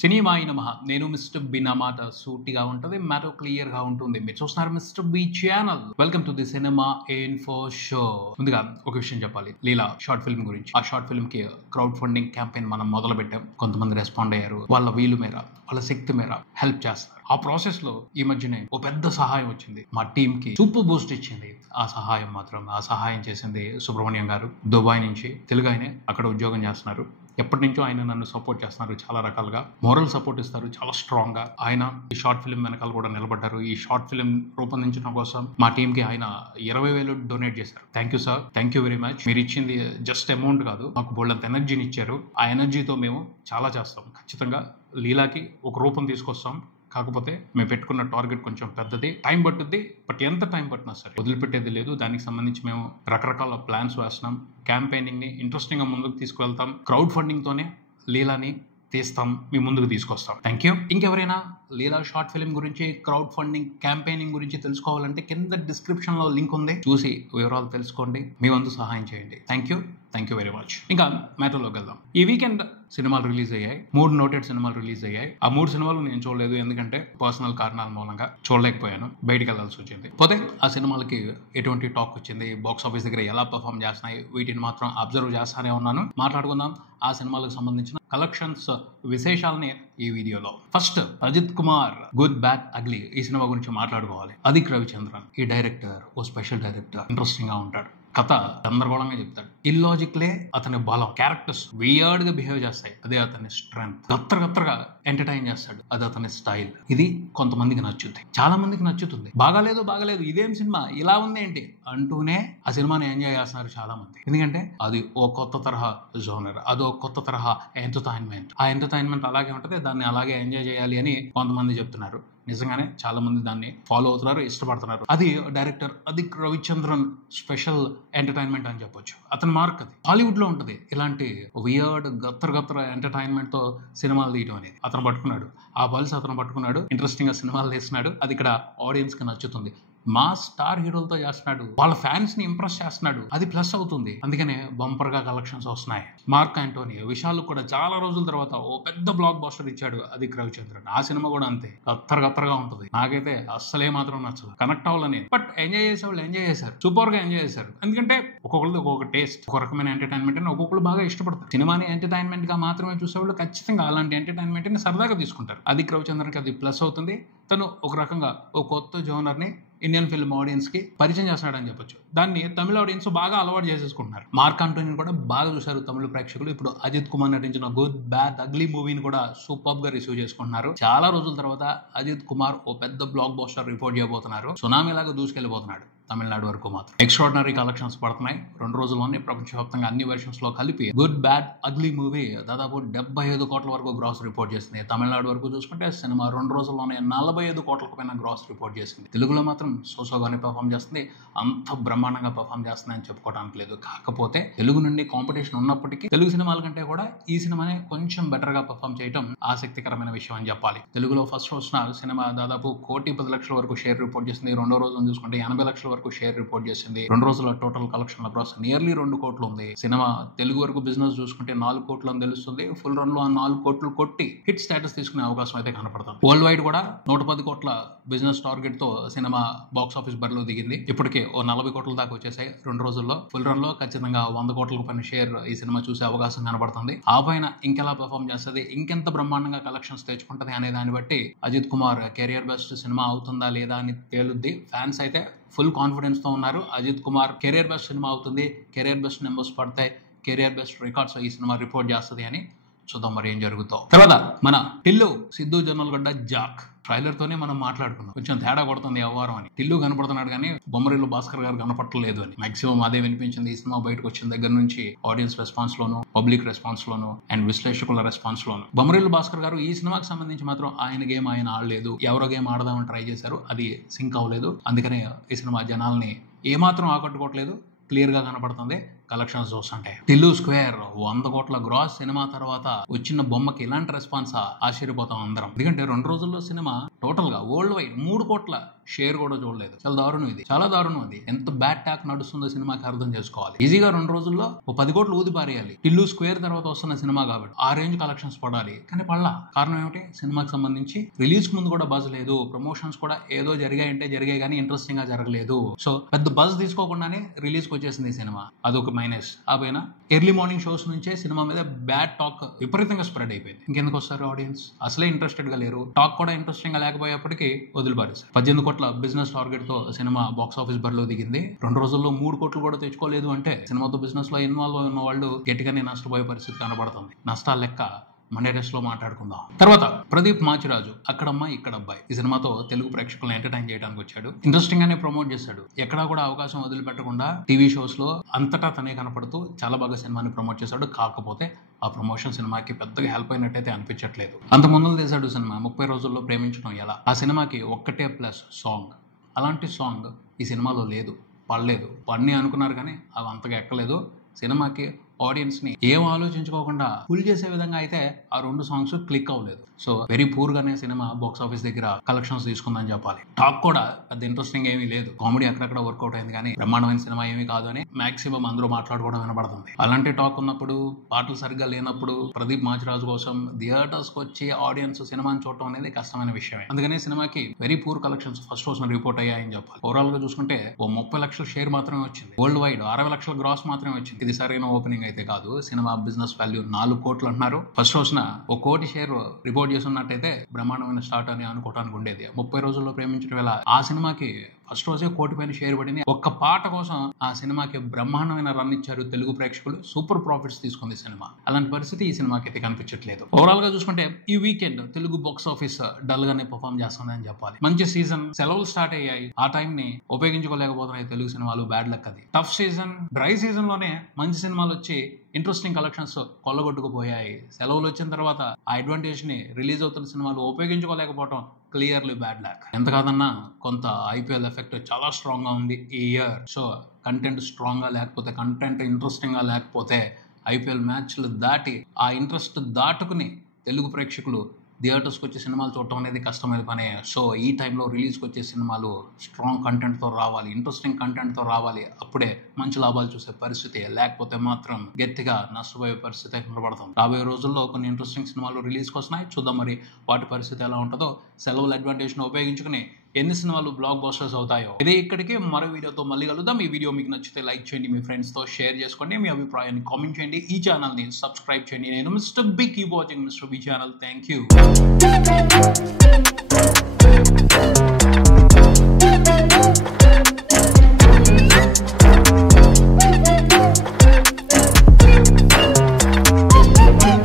సినిమాయి నమః. నేను mister B. నా మాట సూటిగా ఉంటుంది, మ్యాటర్ క్లియర్ గా ఉంటుంది. మీరు చూస్తున్నారు mister B channel. Welcome to the cinema info show. ముందుగా ఒక విషయం చెప్పాలి, లీలా షార్ట్ ఫిల్మ్ గురించి. ఆ షార్ట్ ఫిల్మ్ కి క్రౌడ్ ఫండింగ్ క్యాంపెయిన్ మనం మొదలు పెట్టాం. కొంతమంది రెస్పాండ్ అయ్యారు. వాళ్ళ వీలు మేర, వాళ్ళ శక్తి మేర హెల్ప్ చేస్తారు. ఆ ప్రాసెస్ లో ఈ మధ్యనే ఓ పెద్ద సహాయం వచ్చింది, మా టీమ్ కి సూపర్ బూస్ట్ ఇచ్చింది. ఆ సహాయం చేసింది సుబ్రహ్మణ్యం గారు. దుబాయ్ నుంచి తెలుగు ఆయనే, అక్కడ ఉద్యోగం చేస్తున్నారు. ఎప్పటి నుంచో ఆయన నన్ను సపోర్ట్ చేస్తున్నారు, చాలా రకాలుగా మోరల్ సపోర్ట్ ఇస్తారు చాలా స్ట్రాంగ్ గా. ఆయన ఈ షార్ట్ ఫిల్మ్ వెనకాల కూడా నిలబడ్డారు. ఈ షార్ట్ ఫిల్మ్ రూపొందించడం కోసం మా టీమ్ కి ఆయన 20,000 డొనేట్ చేశారు. Thank you sir, thank you very much. మీరు ఇచ్చింది జస్ట్ అమౌంట్ కాదు, మాకు బోల్డంత ఎనర్జీని ఇచ్చారు. ఆ ఎనర్జీతో మేము చాలా చేస్తాం. ఖచ్చితంగా లీలాకి ఒక రూపం తీసుకొస్తాం. కాకపోతే మేము పెట్టుకున్న టార్గెట్ కొంచెం పెద్దది, టైం పట్టుద్ది. బట్ ఎంత టైం పట్టినా సరే వదిలిపెట్టేది లేదు. దానికి సంబంధించి మేము రకరకాల ప్లాన్స్ వేస్తున్నాం. క్యాంపెయినింగ్ ని ఇంట్రెస్టింగ్ గా ముందుకు తీసుకువెళ్తాం. క్రౌడ్ ఫండింగ్ తోనే లీలాని తీస్తాం, మీ ముందుకు తీసుకొస్తాం. Thank you. ఇంకెవరైనా లీలా షార్ట్ ఫిల్మ్ గురించి, క్రౌడ్ ఫండింగ్ క్యాంపెయినింగ్ గురించి తెలుసుకోవాలంటే కింద డిస్క్రిప్షన్ లో లింక్ ఉంది, చూసి వివరాలు తెలుసుకోండి. మీ వంతు సహాయం చేయండి. Thank you very much. ఇంకా మ్యాటర్లోకి వెళ్దాం. ఈ వీకెండ్ సినిమాలు రిలీజ్ అయ్యాయి. 3 నోటెడ్ సినిమాలు రిలీజ్ అయ్యాయి. ఆ 3 సినిమాలు నేను చూడలేదు, ఎందుకంటే పర్సనల్ కారణాల మూలంగా చూడలేకపోయాను, బయటికి వెళ్లాల్సి వచ్చింది. పోతే ఆ సినిమాలకి ఎటువంటి టాక్ వచ్చింది, బాక్స్ ఆఫీస్ దగ్గర ఎలా పర్ఫామ్ చేస్తున్నాయి, వీటిని మాత్రం అబ్జర్వ్ చేస్తానే ఉన్నాను. మాట్లాడుకుందాం ఆ సినిమాలకు సంబంధించిన కలెక్షన్స్ విశేషాలని ఈ వీడియోలో. First Ajith Kumar good bad ugly ఈ సినిమా గురించి మాట్లాడుకోవాలి. అదిక్ రవిచంద్రన్ ఈ డైరెక్టర్ ఓ స్పెషల్ డైరెక్టర్, ఇంట్రెస్టింగ్ గా ఉంటాడు. కథ గందరగోళంగా చెప్తాడు. ఇల్లాజిక్లే అతని బలం. క్యారెక్టర్స్ వియర్డ్ గా బిహేవ్ చేస్తాయి, అదే అతని స్ట్రెంగ్త్. గత్తరగా ఎంటర్టైన్ చేస్తాడు, అది అతని స్టైల్. ఇది కొంతమందికి నచ్చుతుంది, చాలా మందికి నచ్చుతుంది. బాగాలేదు ఇదేం సినిమా ఇలా ఉంది ఏంటి అంటూనే ఆ సినిమాని ఎంజాయ్ చేస్తున్నారు చాలా మంది. ఎందుకంటే అది ఓ కొత్త తరహా జోనర్, అదో కొత్త తరహా ఎంటర్టైన్మెంట్. ఆ ఎంటర్టైన్మెంట్ అలాగే ఉంటది, దాన్ని అలాగే ఎంజాయ్ చేయాలి అని కొంతమంది చెప్తున్నారు. నిజంగానే చాలా మంది దాన్ని ఫాలో అవుతున్నారు, ఇష్టపడుతున్నారు. అది director Adhik Ravichandran special entertainment అని చెప్పొచ్చు. అతని మార్క్ అది. హాలీవుడ్ లో ఉంటది ఇలాంటి వియర్డ్ గత్తర ఎంటర్టైన్మెంట్ తో సినిమాలు తీయడం అనేది. అతను పట్టుకున్నాడు, ఆ పల్స్ అతను పట్టుకున్నాడు. ఇంట్రెస్టింగ్ గా సినిమాలు తీస్తున్నాడు. అది ఇక్కడ ఆడియన్స్ కి నచ్చుతుంది. మా స్టార్ హీరోలతో చేస్తున్నాడు, వాళ్ళ ఫ్యాన్స్ ని ఇంప్రెస్ చేస్తున్నాడు, అది ప్లస్ అవుతుంది. అందుకనే బంపర్ గా కలెక్షన్స్ వస్తున్నాయి. మార్క్ ఆంటోనీ విశాల్ కూడా చాలా రోజుల తర్వాత ఓ పెద్ద బ్లాక్ బాస్టర్ ఇచ్చాడు అదిక్ రవిచంద్రన్. ఆ సినిమా కూడా అంతే గత్తరగా ఉంటుంది. నాకైతే అస్సలే మాత్రం నచ్చదు, కనెక్ట్ అవ్వాలని. బట్ ఎంజాయ్ చేసే వాళ్ళు ఎంజాయ్ చేశారు, సూపర్ గా ఎంజాయ్ చేశారు. ఎందుకంటే ఒక్కొక్కరిది ఒక్కొక్క టేస్ట్, ఒక రకమైన ఎంటర్టైన్మెంట్ అని ఒక్కొక్కరు బాగా ఇష్టపడతారు. సినిమాని ఎంటర్టైన్మెంట్ గా మాత్రమే చూసేవాళ్ళు ఖచ్చితంగా అలాంటి ఎంటర్టైన్మెంట్ ని సరదాగా తీసుకుంటారు. అదిక్ రవిచంద్రన్ కి అది ప్లస్ అవుతుంది. తను ఒక రకంగా ఓ కొత్త జోనర్ ని ఇండియన్ ఫిల్మ్ ఆడియన్స్ కి పరిచయం చేస్తున్నాడని చెప్పొచ్చు. దాన్ని తమిళ ఆడియన్స్ బాగా అలవాటు చేసేసుకుంటున్నారు. మార్క్ ఆంటోనీ కూడా బాగా చూశారు తమిళ ప్రేక్షకులు. ఇప్పుడు అజిత్ కుమార్ నటించిన గుడ్ బ్యాడ్ అగ్లీ మూవీని కూడా సూపర్ గా రిసీవ్ చేసుకుంటున్నారు. చాలా రోజుల తర్వాత అజిత్ కుమార్ ఓ పెద్ద బ్లాక్ బాస్టర్ రిపోర్ట్ చేయబోతున్నారు. సునామీ లాగా దూసుకెళ్లిపోతున్నాడు తమిళనాడు వరకు. మాత్రం ఎక్స్ట్రాడినరీ కలెక్షన్స్ పడుతున్నాయి. 2 రోజుల్లోనే ప్రపంచవ్యాప్తంగా అన్ని వెర్షన్స్ లో కలిపి గుడ్ బ్యాడ్ అగ్లీ మూవీ దాదాపు 75 కోట్ల వరకు గ్రాస్ రిపోర్ట్ చేసింది. తమిళనాడు వరకు చూసుకుంటే సినిమా 2 రోజుల్లోనే 45 కోట్లకు పైన గ్రాస్ రిపోర్ట్ చేసింది. తెలుగులో మాత్రం సోసోగానే పర్ఫామ్ చేస్తుంది, అంత బ్రహ్మాండంగా పర్ఫామ్ చేస్తుంది అని చెప్పుకోవడానికి లేదు. కాకపోతే తెలుగు నుండి కాంపిటీషన్ ఉన్నప్పటికీ తెలుగు సినిమాల కంటే కూడా ఈ సినిమానే కొంచెం బెటర్ గా పర్ఫామ్ చేయడం ఆసక్తికరమైన విషయం అని చెప్పాలి. తెలుగులో ఫస్ట్ రోజున సినిమా దాదాపు 1,10,00,000 వరకు షేర్ రిపోర్ట్ చేసింది. 2వ రోజున చూసుకుంటే 80 లక్షల వరకు షేర్ రిపోర్ట్ చేసింది. 2 రోజుల టోటల్ కలెక్షన్ గ్రాస్ నియర్లీ 2 కోట్లు ఉంది. సినిమా తెలుగు వరకు బిజినెస్ చూసుకుంటే 4 కోట్లు అని తెలుస్తుంది. ఫుల్ రన్ లో 4 కోట్లు కొట్టి హిట్ స్టేటస్ తీసుకునే అవకాశం అయితే కనపడుతుంది. వరల్డ్ వైడ్ కూడా 110 కోట్ల బిజినెస్ టార్గెట్ తో సినిమా బాక్స్ ఆఫీస్ బరిలో దిగింది. ఇప్పటికే ఓ 40 కోట్ల దాకా వచ్చేసాయి 2 రోజుల్లో. ఫుల్ రన్ లో ఖచ్చితంగా 100 కోట్లకు పైన షేర్ ఈ సినిమా చూసే అవకాశం కనబడుతుంది. ఆ పైన ఇంకెలా పర్ఫామ్ చేస్తుంది, ఇంకెంత బ్రహ్మాండంగా కలెక్షన్స్ తెచ్చుకుంటది అనే దాన్ని బట్టి Ajith Kumar career best cinema అవుతుందా లేదా అని తేలుద్ది. ఫ్యాన్స్ అయితే ఫుల్ కాన్ఫిడెన్స్ తో ఉన్నారు. Ajith Kumar career best cinema అవుతుంది, కెరియర్ బెస్ట్ నెంబర్స్ పడతాయి, కెరియర్ బెస్ట్ రికార్డ్స్ ఈ సినిమా రిపోర్ట్ చేస్తుంది అని చూద్దాం మరి ఏం జరుగుతాం. తర్వాత మన టిల్లు సిద్ధు జొన్నలగడ్డ జాక్ ట్రైలర్ తోనే మనం మాట్లాడుకున్నాం, కొంచెం తేడా కొడుతుంది వ్యవహారం అని. టిల్లు కనపడుతున్నాడు కానీ బొమ్మరిల్లు భాస్కర్ గారు కనపడలేదు అని మాక్సిమం అదే వినిపించింది. ఈ సినిమా బయటకు వచ్చిన దగ్గర నుంచి ఆడియన్స్ రెస్పాన్స్ లోను, పబ్లిక్ రెస్పాన్స్ లోను అండ్ విశ్లేషకుల రెస్పాన్స్ లోను బొమ్మరిల్లు భాస్కర్ గారు ఈ సినిమాకి సంబంధించి మాత్రం ఆయన గేమ్ ఆయన ఆడలేదు, ఎవరో గేమ్ ఆడదామని ట్రై చేశారు, అది సింక్ అవ్వలేదు. అందుకనే ఈ సినిమా జనాల్ని ఏమాత్రం ఆకట్టుకోవట్లేదు, క్లియర్ గా కనపడుతుంది కలెక్షన్స్ చూస్తుంటే. టిల్లు స్క్వేర్ 100 కోట్ల గ్రాస్ సినిమా తర్వాత వచ్చిన బొమ్మకి ఇలాంటి రెస్పాన్స్ ఆశ్చర్యపోతాం అందరం. ఎందుకంటే 2 రోజుల్లో సినిమా టోటల్ గా వరల్డ్ వైడ్ 3 కోట్ల షేర్ కూడా చూడలేదు. చాలా దారుణం ఇది, చాలా దారుణం. అది ఎంత బ్యాడ్ టాక్ నడుస్తుందో సినిమాకి అర్థం చేసుకోవాలి. ఈజీగా 2 రోజుల్లో 10 కోట్లు ఊది పారేయాలి. టిల్లు స్క్వేర్ తర్వాత వస్తున్న సినిమా కాబట్టి ఆ రేంజ్ కలెక్షన్స్ పడాలి. కానీ పడలా. కారణం ఏమిటి? సినిమాకి సంబంధించి రిలీజ్ ముందు కూడా బజ్ లేదు, ప్రమోషన్స్ కూడా ఏదో జరిగాయి కానీ ఇంట్రెస్టింగ్ గా జరగలేదు. సో పెద్ద బజ్ తీసుకోకుండానే రిలీజ్ కి వచ్చేసింది ఈ సినిమా. అదొక మైనస్. ఆ పైన ఎర్లీ మార్నింగ్ షోస్ నుంచే సినిమా మీద బ్యాడ్ టాక్ విపరీతంగా స్ప్రెడ్ అయిపోయింది. ఇంకెందుకు వస్తారు ఆడియన్స్? అసలే ఇంట్రెస్టెడ్ గా లేరు. టాక్ కూడా ఇంట్రెస్టింగ్ గా లేకపోయేప్పటికీ వదిలిపారేశారు. 18 కోట్ల బిజినెస్ టార్గెట్ తో సినిమా బాక్స్ ఆఫీస్ బరిలో దిగింది. 2 రోజుల్లో 3 కోట్లు కూడా తెచ్చుకోలేదు అంటే సినిమాతో బిజినెస్ లో ఇన్వాల్వ్ ఉన్న వాళ్ళు గట్టిగానే నష్టపోయే పరిస్థితి కనబడుతుంది. నష్టాల లెక్క మండే టెస్ట్ లో మాట్లాడుకుందాం. తర్వాత ప్రదీప్ మాచిరాజు, అక్కడమ్మాయి ఇక్కడ అబ్బాయి, ఈ సినిమాతో తెలుగు ప్రేక్షకులను ఎంటర్టైన్ చేయడానికి వచ్చాడు. ఇంట్రెస్టింగ్ గానే ప్రమోట్ చేశాడు. ఎక్కడా కూడా అవకాశం వదిలిపెట్టకుండా టీవీ షోస్ లో అంతటా తనే కనపడుతూ చాలా బాగా సినిమాని ప్రమోట్ చేశాడు. కాకపోతే ఆ ప్రమోషన్ సినిమాకి పెద్దగా హెల్ప్ అయినట్టయితే అనిపించట్లేదు. అంత ముందు తీశాడు సినిమా 30 రోజుల్లో ప్రేమించడం ఎలా. ఆ సినిమాకి ఒక్కటే ప్లస్ సాంగ్. అలాంటి సాంగ్ ఈ సినిమాలో లేదు, పడలేదు. పడిని అనుకున్నారు కానీ అవి అంతగా ఎక్కలేదు. సినిమాకి ఆడియన్స్ ని ఏం ఆలోచించుకోకుండా ఫుల్ చేసే విధంగా అయితే ఆ 2 సాంగ్స్ క్లిక్ అవ్వలేదు. సో వెరీ పూర్ గానే సినిమా బాక్స్ ఆఫీస్ దగ్గర కలెక్షన్స్ తీసుకుందని చెప్పాలి. టాక్ కూడా పెద్ద ఇంట్రెస్టింగ్ ఏమీ లేదు. కామెడీ అక్కడక్కడ వర్కౌట్ అయింది కానీ బ్రహ్మాండమైన సినిమా ఏమీ కాదు అని మాక్సిమం అందరూ మాట్లాడుకోవడం వినబడుతుంది. అలాంటి టాక్ ఉన్నప్పుడు, పాటలు సరిగ్గా లేనప్పుడు ప్రదీప్ మాచిరాజు కోసం థియేటర్స్ కి వచ్చి ఆడియన్స్ సినిమాని చూడటం అనేది కష్టమైన విషయమే. అందుకనే సినిమాకి వెరీ పూర్ కలెక్షన్స్ ఫస్ట్ రోజున రిపోర్ట్ అయ్యాయని చెప్పాలి. ఓవరాల్ గా చూసుకుంటే 30 లక్షల షేర్ మాత్రమే వచ్చింది. వరల్డ్ వైడ్ 60 లక్షల గ్రాస్ మాత్రమే వచ్చింది. ఇది సరైన ఓపెనింగ్ అయితే కాదు. సినిమా బిజినెస్ వాల్యూ 4 కోట్లు అంటున్నారు. ఫస్ట్ రోజున 1 కోటి షేర్ రిపోర్ట్ చేస్తున్నట్టయితే బ్రహ్మాండమైన స్టార్ట్ అని అనుకోవడానికి ఉండేది. 30 రోజుల్లో ప్రేమించడం వల్ల ఆ సినిమాకి ఫస్ట్ రోజే 1 కోటి పైన షేర్ పడింది. ఒక్క పాట కోసం ఆ సినిమాకి బ్రహ్మాండమైన రన్ ఇచ్చారు తెలుగు ప్రేక్షకులు. సూపర్ ప్రాఫిట్స్ తీసుకుంది సినిమా. అలాంటి పరిస్థితి ఈ సినిమాకి అయితే కనిపించట్లేదు. ఓవరాల్ గా చూసుకుంటే ఈ weekend Telugu box office dull గానే పర్ఫామ్ చేస్తుంది అని చెప్పాలి. మంచి సీజన్, సెలవులు స్టార్ట్ అయ్యాయి. ఆ టైం ని ఉపయోగించుకోలేకపోతున్నాయి తెలుగు సినిమాలు. బ్యాడ్ లక్ అది. టఫ్ సీజన్, డ్రై సీజన్ లోనే మంచి సినిమాలు వచ్చి ఇంట్రెస్టింగ్ కలెక్షన్స్ కొల్లగొట్టుకుపోయాయి. సెలవులు వచ్చిన తర్వాత ఆ అడ్వాంటేజ్ ని రిలీజ్ అవుతున్న సినిమాలు ఉపయోగించుకోలేకపోవడం క్లియర్లీ బ్యాడ్ లక్. ఎంత కాదన్నా కొంత ఐపీఎల్ ఎఫెక్ట్ చాలా స్ట్రాంగ్ గా ఉంది ఈ ఇయర్. సో కంటెంట్ స్ట్రాంగ్ గా లేకపోతే, కంటెంట్ ఇంట్రెస్టింగ్ గా లేకపోతే ఐపీఎల్ మ్యాచ్లు దాటి ఆ ఇంట్రెస్ట్ దాటుకుని తెలుగు ప్రేక్షకులు థియేటర్స్కి వచ్చే సినిమాలు చూడటం అనేది కష్టమైన పనే. సో ఈ టైంలో రిలీజ్కి వచ్చే సినిమాలు స్ట్రాంగ్ కంటెంట్తో రావాలి, ఇంట్రెస్టింగ్ కంటెంట్తో రావాలి. అప్పుడే మంచి లాభాలు చూసే పరిస్థితి. లేకపోతే మాత్రం గట్టిగా నష్టపోయే పరిస్థితి కనబడుతుంది. రాబోయే రోజుల్లో కొన్ని ఇంట్రెస్టింగ్ సినిమాలు రిలీజ్కి వస్తున్నాయి. చూద్దాం మరి వాటి పరిస్థితి ఎలా ఉంటుందో. సెలవుల అడ్వాంటేజ్ను ఉపయోగించుకుని ఎన్ని సినిమాలు బ్లాక్ బస్టర్స్ అవుతాయో. ఇదే ఇక్కడికి మరో వీడియోతో మళ్ళీ కలుద్దాం. ఈ వీడియో మీకు నచ్చితే లైక్ చేయండి, మీ ఫ్రెండ్స్తో షేర్ చేసుకోండి, మీ అభిప్రాయాన్ని కామెంట్ చేయండి. ఈ ఛానల్ని సబ్స్క్రైబ్ చేయండి. నేను mister B, keep watching mister B channel. Thank you.